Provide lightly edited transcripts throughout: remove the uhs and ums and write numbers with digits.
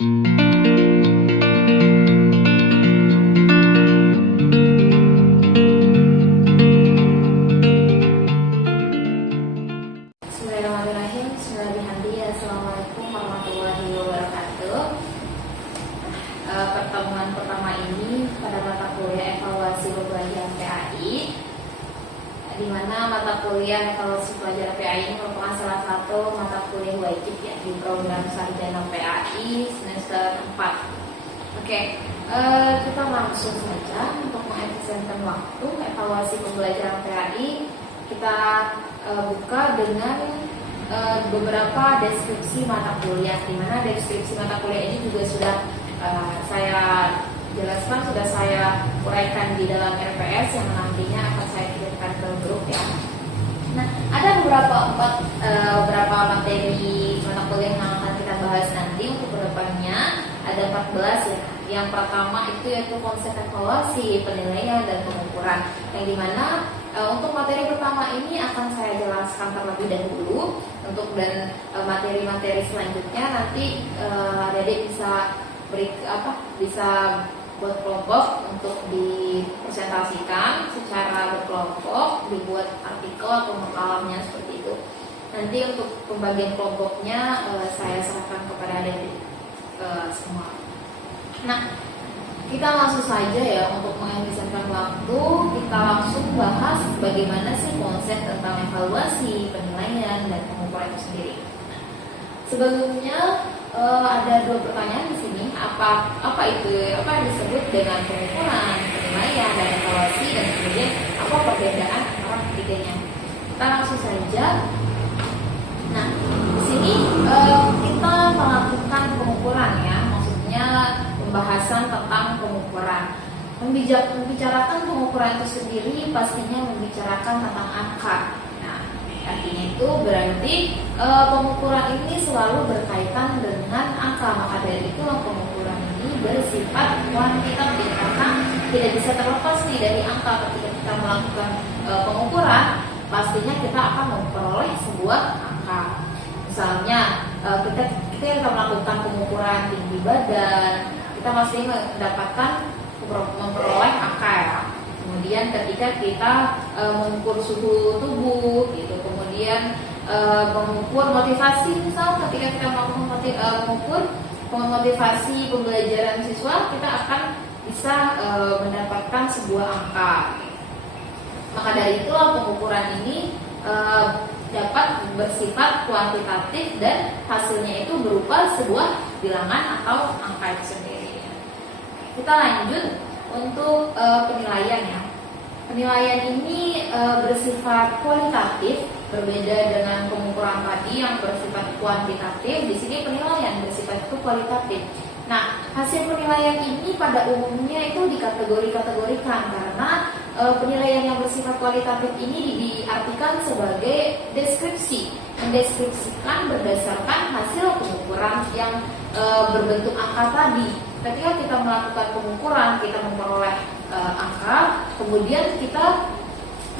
Bismillahirrahmanirrahim. Assalamualaikum warahmatullahi wabarakatuh. Pertemuan pertama ini pada mata kuliah evaluasi pembelajaran PAI, di mana mata kuliah evaluasi pelajaran PAI ini merupakan salah satu mata kuliah wajib ya di program sarjana PAI semester 4. Oke, kita langsung saja untuk mengefisienkan waktu evaluasi pembelajaran PAI. Kita buka dengan beberapa deskripsi mata kuliah, di mana deskripsi mata kuliah ini juga sudah saya jelaskan, sudah saya uraikan di dalam RPS yang nantinya akan saya kirimkan ke grup ya. Nah, ada beberapa materi mata kuliah yang akan kita bahas nanti untuk kedepannya. Ada 14 ya. Yang pertama itu yaitu konsep evaluasi, penilaian dan pengukuran. Yang dimana untuk materi pertama ini akan saya jelaskan terlebih dahulu. Dan materi-materi selanjutnya nanti Dede bisa buat kelompok untuk dipresentasikan secara berkelompok, dibuat artikel atau makalamnya seperti itu. Nanti untuk pembagian kelompoknya saya serahkan kepada Dede semua. Nah, kita langsung saja ya, untuk menghabiskan waktu, kita langsung bahas bagaimana sih konsep tentang evaluasi, penilaian, dan pengukuran itu sendiri. Sebelumnya ada 2 pertanyaan di sini. Apa yang disebut dengan pengukuran, penilaian, dan evaluasi, dan kemudian apa perbedaan antara ketiganya? Kita langsung saja. Nah, di sini kita melakukan pengukuran ya, maksudnya pembahasan tentang pengukuran. Membicarakan pengukuran itu sendiri pastinya membicarakan tentang angka. Nah, artinya itu berarti pengukuran ini selalu berkaitan dengan angka. Maka dari itu pengukuran ini bersifat kuantitatif karena tidak bisa terlepas dari angka. Ketika kita melakukan pengukuran, pastinya kita akan memperoleh sebuah angka. Misalnya kita melakukan pengukuran tinggi badan, kita masih memperoleh angka ya. Kemudian ketika kita mengukur suhu tubuh gitu, kemudian mengukur motivasi, misal ketika kita mengukur motivasi pembelajaran siswa, kita akan bisa mendapatkan sebuah angka. Maka dari itu pengukuran ini dapat bersifat kuantitatif dan hasilnya itu berupa sebuah bilangan atau angka itu sendiri. Kita lanjut untuk penilaian ya. Penilaian ini bersifat kualitatif, berbeda dengan pengukuran tadi yang bersifat kuantitatif. Di sini penilaian bersifat itu kualitatif. Nah, hasil penilaian ini pada umumnya itu dikategori-kategorikan karena penilaian yang bersifat kualitatif ini diartikan sebagai deskripsi, mendeskripsikan berdasarkan hasil pengukuran yang berbentuk angka tadi. Ketika kita melakukan pengukuran, kita memperoleh angka, kemudian ketika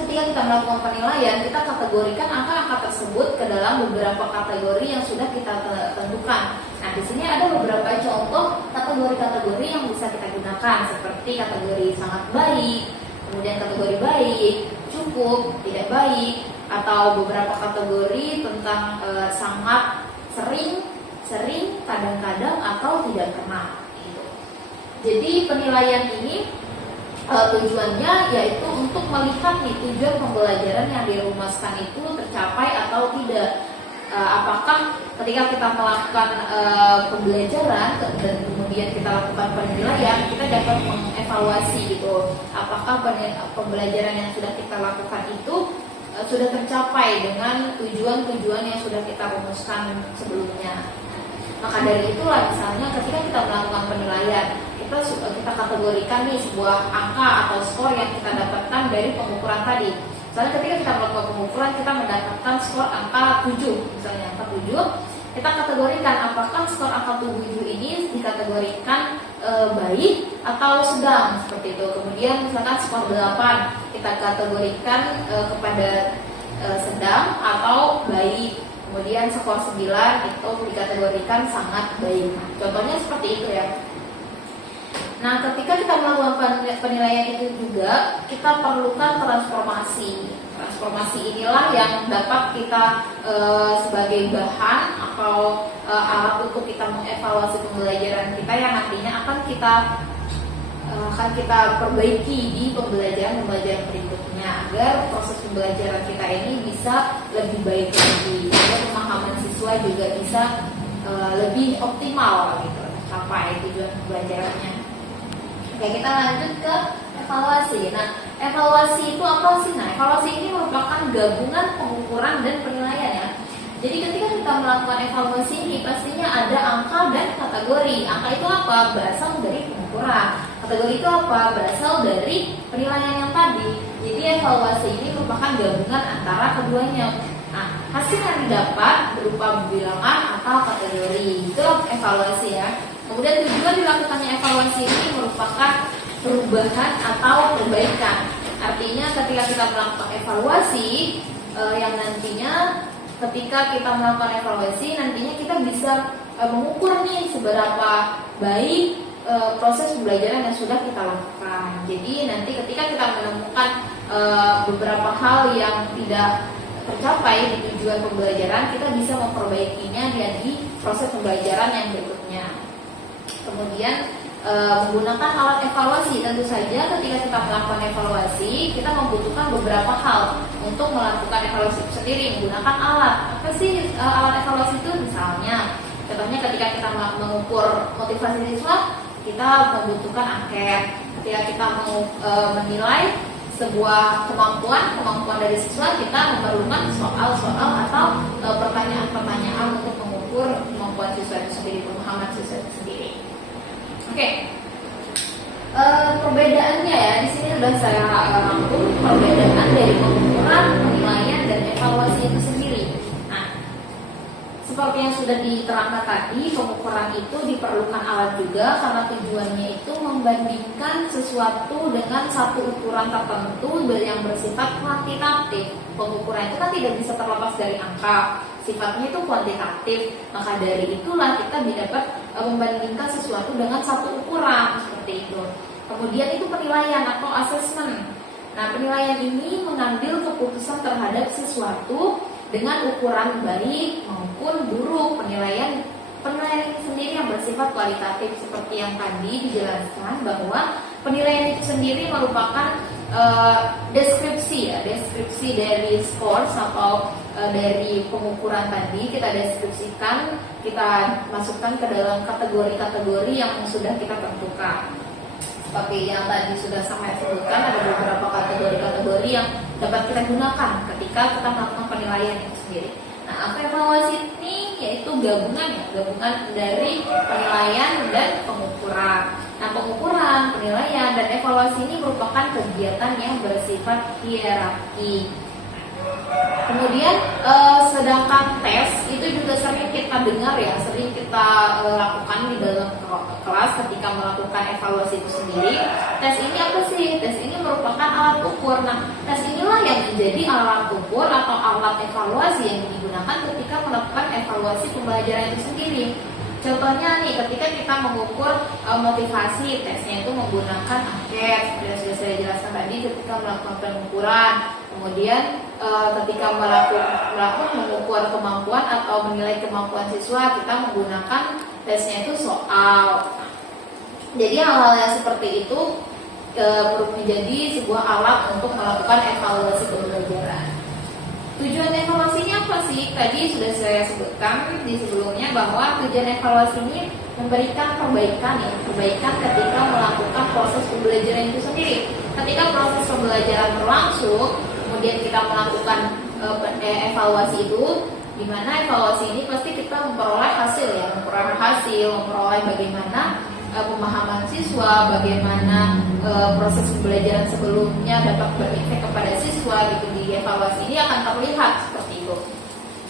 kita melakukan penilaian, kita kategorikan angka-angka tersebut ke dalam beberapa kategori yang sudah kita tentukan. Nah, di sini ada beberapa contoh kategori-kategori yang bisa kita gunakan, seperti kategori sangat baik, kemudian kategori baik, cukup, tidak baik, atau beberapa kategori tentang sangat, sering, kadang-kadang, atau tidak pernah. Gitu. Jadi penilaian ini tujuannya yaitu untuk melihat tujuan pembelajaran yang dirumuskan itu tercapai atau tidak. Apakah ketika kita melakukan pembelajaran dan kemudian kita lakukan penilaian, kita dapat mengevaluasi gitu, apakah pembelajaran yang sudah kita lakukan itu sudah tercapai dengan tujuan-tujuan yang sudah kita rumuskan sebelumnya. Maka dari itulah misalnya ketika kita melakukan penilaian, kita kategorikan sebuah angka atau skor yang kita dapatkan dari pengukuran tadi. Misalnya ketika kita melakukan pengukuran, kita mendapatkan skor angka 7, misalnya angka 7, kita kategorikan apakah skor angka 7 ini dikategorikan baik atau sedang, seperti itu. Kemudian misalkan skor 8 kita kategorikan kepada sedang atau baik. kemudian skor 9 itu dikategorikan sangat baik. Contohnya seperti itu ya. Nah, ketika kita melakukan penilaian itu juga kita perlukan transformasi. Transformasi inilah yang dapat kita sebagai bahan atau alat untuk kita mengevaluasi pembelajaran kita yang nantinya akan kita perbaiki di pembelajaran berikutnya agar proses pembelajaran kita ini bisa lebih baik lagi, agar pemahaman siswa juga bisa lebih optimal gitu, sampai tujuan pembelajarannya. Oke, kita lanjut ke evaluasi. Nah, evaluasi itu apa sih? Nah, evaluasi ini merupakan gabungan pengukuran dan penilaian ya. Jadi ketika kita melakukan evaluasi ini pastinya ada angka dan kategori. Angka itu apa? Berasal dari pengukuran. Kategori itu apa? Berasal dari penilaian yang tadi. Jadi evaluasi ini merupakan gabungan antara keduanya. Nah, hasil yang didapat berupa bilangan atau kategori. Itu evaluasi ya. Kemudian tujuan dilakukannya evaluasi ini merupakan perubahan atau perbaikan. Artinya ketika kita melakukan evaluasi yang nantinya ketika kita melakukan evaluasi nantinya kita bisa mengukur nih seberapa baik proses pembelajaran yang sudah kita lakukan. Jadi nanti ketika kita menemukan beberapa hal yang tidak tercapai di tujuan pembelajaran, kita bisa memperbaikinya di proses pembelajaran yang berikutnya. Kemudian menggunakan alat evaluasi. Tentu saja ketika kita melakukan evaluasi kita membutuhkan beberapa hal untuk melakukan evaluasi itu sendiri. Menggunakan alat. Apa sih alat evaluasi itu? Misalnya contohnya ketika kita mengukur motivasi siswa, kita membutuhkan angket. Ketika kita mau menilai sebuah kemampuan dari siswa, kita memerlukan soal-soal atau pertanyaan-pertanyaan untuk mengukur kemampuan siswa itu sendiri, pemahaman siswa itu sendiri. Oke, perbedaannya ya di sini sudah saya rangkum perbedaan dari pengukuran, penilaian dan evaluasi itu sendiri. Nah, seperti yang sudah diterangkan tadi, pengukuran itu diperlukan alat juga karena tujuannya itu membandingkan sesuatu dengan satu ukuran tertentu yang bersifat kuantitatif. Pengukuran itu kan tidak bisa terlepas dari angka. Sifatnya itu kuantitatif, maka dari itulah kita dapat membandingkan sesuatu dengan satu ukuran seperti itu. Kemudian itu penilaian atau assessment. Nah, penilaian ini mengambil keputusan terhadap sesuatu dengan ukuran baik maupun buruk. Penilaian sendiri yang bersifat kualitatif seperti yang tadi dijelaskan bahwa penilaian itu sendiri merupakan deskripsi dari scores atau dari pengukuran tadi kita deskripsikan, kita masukkan ke dalam kategori-kategori yang sudah kita tentukan. Seperti yang tadi sudah saya sebutkan, ada beberapa kategori-kategori yang dapat kita gunakan ketika kita melakukan penilaian itu sendiri. Nah, evaluasi ini yaitu gabungan dari penilaian dan pengukuran. Nah, pengukuran, penilaian, dan evaluasi ini merupakan kegiatan yang bersifat hierarki. Kemudian sedangkan tes itu juga sering kita dengar ya, sering kita lakukan di dalam kelas ketika melakukan evaluasi itu sendiri. Tes ini apa sih? Tes ini merupakan alat ukur. Nah, tes inilah yang menjadi alat ukur atau alat evaluasi yang digunakan ketika melakukan evaluasi pembelajaran itu sendiri. Contohnya nih, ketika kita mengukur motivasi, tesnya itu menggunakan angket seperti yang sudah saya jelaskan tadi ketika melakukan pengukuran. Kemudian ketika melakukan mengukur kemampuan atau menilai kemampuan siswa, kita menggunakan tesnya itu soal. Jadi hal-hal yang seperti itu menjadi sebuah alat untuk melakukan evaluasi pembelajaran. Tujuan evaluasinya apa sih? Tadi sudah saya sebutkan di sebelumnya bahwa tujuan evaluasi ini memberikan perbaikan ketika melakukan proses pembelajaran itu sendiri. Ketika proses pembelajaran berlangsung, kemudian kita melakukan evaluasi itu, di mana evaluasi ini pasti kita memperoleh memperoleh bagaimana pemahaman siswa, bagaimana proses pembelajaran sebelumnya dapat berefek kepada siswa gitu. Di evaluasi ini akan terlihat seperti itu.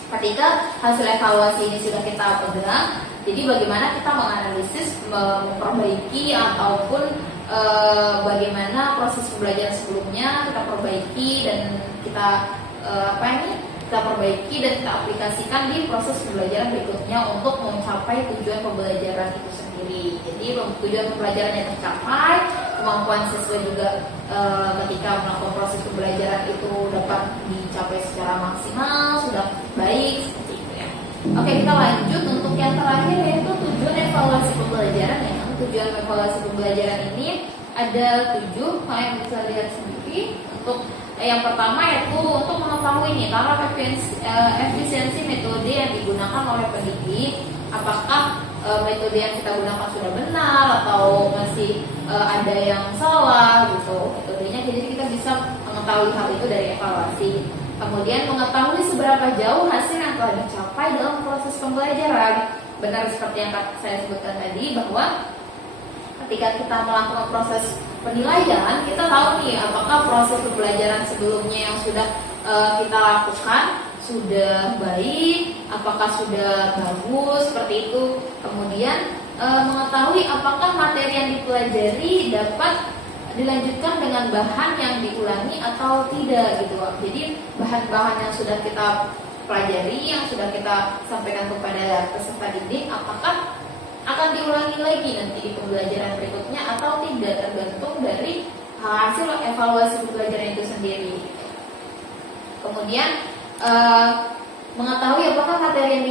Ketika hasil evaluasi ini sudah kita pegang, jadi bagaimana kita menganalisis, memperbaiki ataupun bagaimana proses pembelajaran sebelumnya kita perbaiki dan kita kita perbaiki dan kita aplikasikan di proses pembelajaran berikutnya untuk mencapai tujuan pembelajaran itu sendiri. Jadi tujuan pembelajarannya tercapai, kemampuan siswa juga ketika melakukan proses pembelajaran itu dapat dicapai secara maksimal, sudah baik seperti itu ya. Oke, kita lanjut untuk yang terakhir yaitu tujuan evaluasi pembelajaran ya. Tujuan evaluasi pembelajaran ini ada 7, kalian bisa lihat sendiri. Untuk yang pertama yaitu untuk mengetahui nih taraf efisiensi metode yang digunakan oleh pendidik, apakah metode yang kita gunakan sudah benar atau masih ada yang salah gitu metodenya. Jadi kita bisa mengetahui hal itu dari evaluasi. Kemudian mengetahui seberapa jauh hasil yang telah dicapai dalam proses pembelajaran. Benar seperti yang saya sebutkan tadi bahwa ketika kita melakukan proses penilaian, kita tahu nih apakah proses pembelajaran sebelumnya yang sudah kita lakukan sudah baik, apakah sudah bagus seperti itu. Kemudian mengetahui apakah materi yang dipelajari dapat dilanjutkan dengan bahan yang diulangi atau tidak gitu. Jadi bahan-bahan yang sudah kita pelajari, yang sudah kita sampaikan kepada peserta didik, apakah akan diulangi lagi nanti di pembelajaran berikutnya atau tidak, tergantung dari hasil evaluasi pembelajaran itu sendiri. Kemudian mengetahui apakah materi yang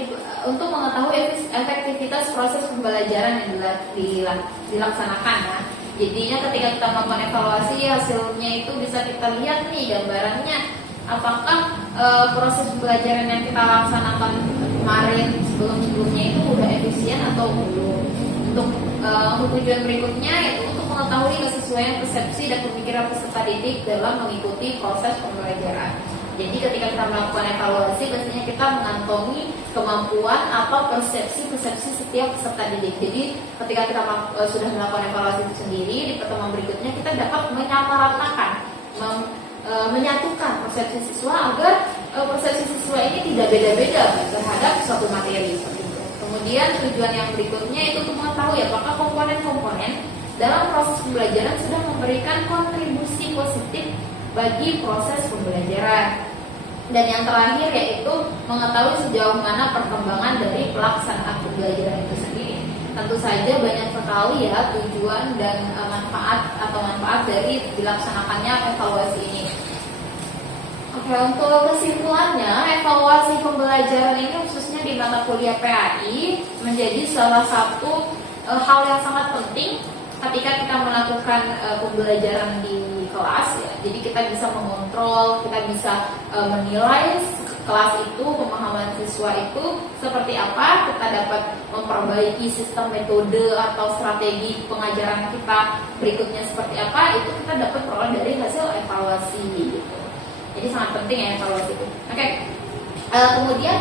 untuk mengetahui efektivitas proses pembelajaran yang dilaksanakan ya. Jadinya ketika kita melakukan evaluasi, hasilnya itu bisa kita lihat nih gambarannya, apakah proses pembelajaran yang kita laksanakan kemarin sebelumnya itu udah efisien atau belum. Untuk tujuan berikutnya yaitu untuk mengetahui kesesuaian persepsi dan pemikiran peserta didik dalam mengikuti proses pembelajaran. Jadi ketika kita melakukan evaluasi, biasanya kita mengantongi kemampuan atau persepsi setiap peserta didik. Jadi ketika kita sudah melakukan evaluasi itu sendiri, di pertemuan berikutnya kita dapat menyamaratakan, menyatukan persepsi siswa agar persepsi siswa ini tidak beda-beda terhadap suatu materi. Kemudian tujuan yang berikutnya itu untuk mengetahui apakah komponen-komponen dalam proses pembelajaran sudah memberikan kontribusi positif bagi proses pembelajaran. Dan yang terakhir yaitu mengetahui sejauh mana perkembangan dari pelaksanaan pembelajaran itu sendiri. Tentu saja banyak sekali ya tujuan dan manfaat dari dilaksanakannya evaluasi ini. Oke, untuk kesimpulannya, evaluasi pembelajaran ini khususnya di mata kuliah PAI menjadi salah satu hal yang sangat penting ketika kita melakukan pembelajaran di kelas ya. Jadi kita bisa mengontrol, kita bisa menilai kelas itu, pemahaman siswa itu seperti apa, kita dapat memperbaiki sistem metode atau strategi pengajaran kita berikutnya seperti apa, itu kita dapat peroleh dari hasil evaluasi gitu. Jadi sangat penting ya evaluasi itu. Oke. Kemudian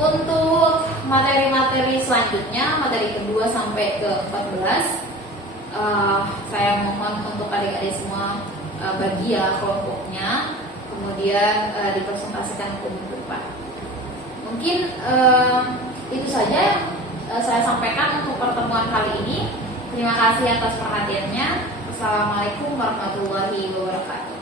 untuk materi-materi selanjutnya, materi kedua sampai ke 14, saya mohon untuk adik-adik semua bagi ya kelompoknya, kemudian dipresentasikan ke depan. Mungkin itu saja yang saya sampaikan untuk pertemuan kali ini. Terima kasih atas perhatiannya. Wassalamualaikum warahmatullahi wabarakatuh.